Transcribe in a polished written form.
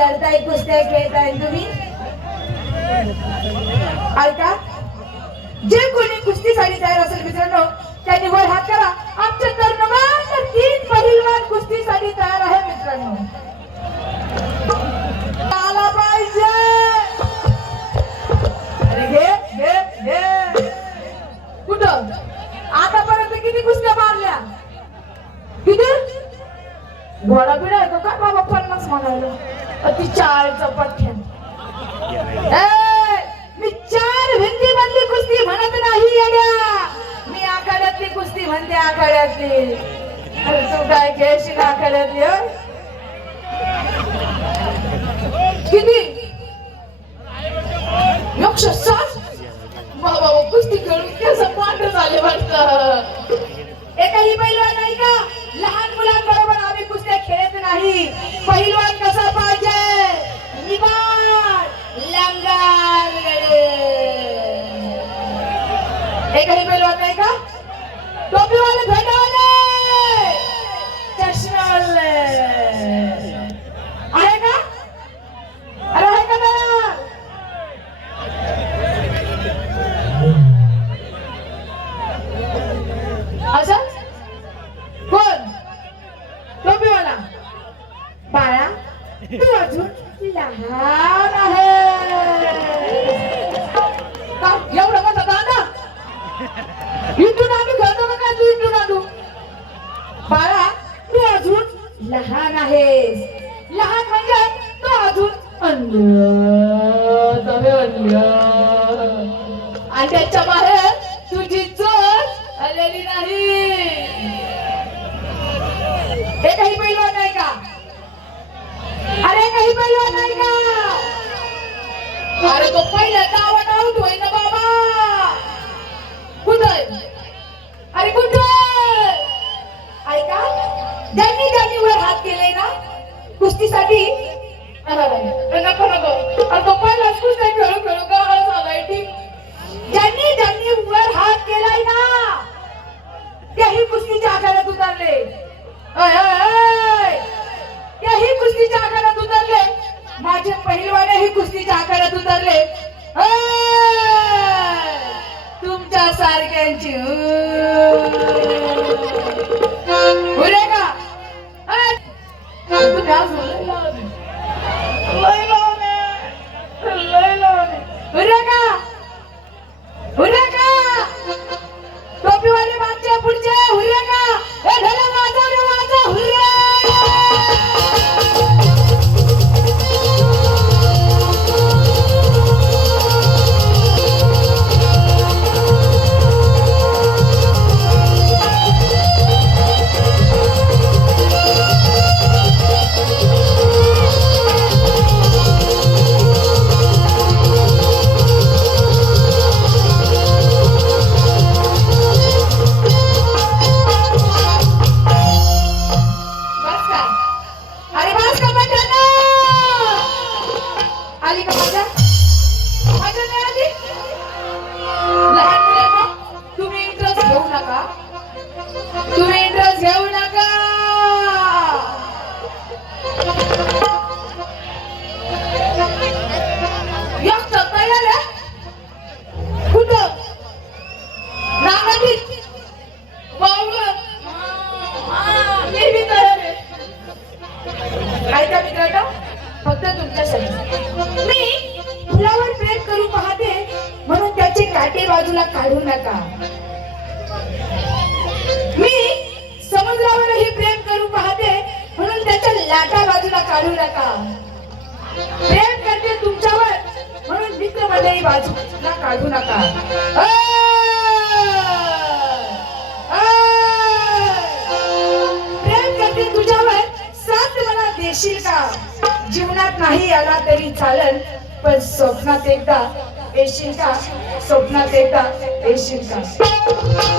लढताय कुस्त्या खेळताय तुम्ही ऐका जे कोणी कुस्तीसाठी तयार असेल मित्रांनो त्यांनी वर हात करा आमच्या तरुणांना 3 पहिलवान कुस्तीसाठी तयार आहे मित्रांनो आला पाहिजे अरे घे कुठं आतापर्यंत किती कुस्त्या मारल्या किती घोडा बिडा येतो का बाबा 50 म्हणायला अति 40 पठ्ठ्या मी 4 हिंदी मधली कुस्ती म्हणत नाही येड्या मी आखाड्यातली कुस्ती म्हणते आखाड्यातली अरे तू काय खेळशील आखाड्यातली किती 160 बाबा कुस्ती खेळून केस पांढर झाले वाटतं एकही पैलवान नाही का लहान मुलांबरोबर आम्ही कुस्त्या खेळत नाही पैलवान कसा पाहिजे निवार लंगार एकही पैलवान नाही का टोपीवाले भेटावाले चष्मावाले आहे का अरे आहे का ना अच्छा कोण टोपीवाला बाळा तू अजून लहान आहे का एवढं कसं दादा इथून आम्ही घडतो का काय तू इथून आणू बाळा तू अजून लहान आहेस लहान म्हणजे तू अजून आणि त्याच्या बाहेर तुझी चोच आलेली नाही हे काही पैलवान नाही का अरे काही पैलवान नाही का अरे तो पहिला नाव होय ना बाबा कुठं अरे कुठं ऐका ज्यांनी वर हात केले ना कुस्तीसाठी नको अरे तो पहिलाच कुस्ती खेळू का झालाय ठीक ज्यांनी वर हात केलाय ना त्याही कुस्तीच्या आकारात उतरले त्याही कुस्तीच्या आकारात उतरले माझे पहिलवान ही कुस्तीच्या आकारात उतरले तुमच्या सारख्यांची उरे का तुम्ही आज लय लावणे उरे का टोपीवाले मागचे पुढचे हुर्रे का हे ढोल वाजव हुर्रे फक्त तुमच्यासाठी मी फुलावर प्रेम करू पाहते म्हणून त्याचे काटे बाजूला काढू नका मी समुद्रावरही प्रेम करू पाहते म्हणून त्याच्या लाटा बाजूला काढू नका प्रेम करते तुमच्यावर म्हणून मित्र मंडळी बाजूला काढू नका प्रेम करते तुझ्यावर साथ मला देशील का जीवनात नाही आला तरी चालेल पण स्वप्नात एकदा येशील का स्वप्नात एकदा येशील का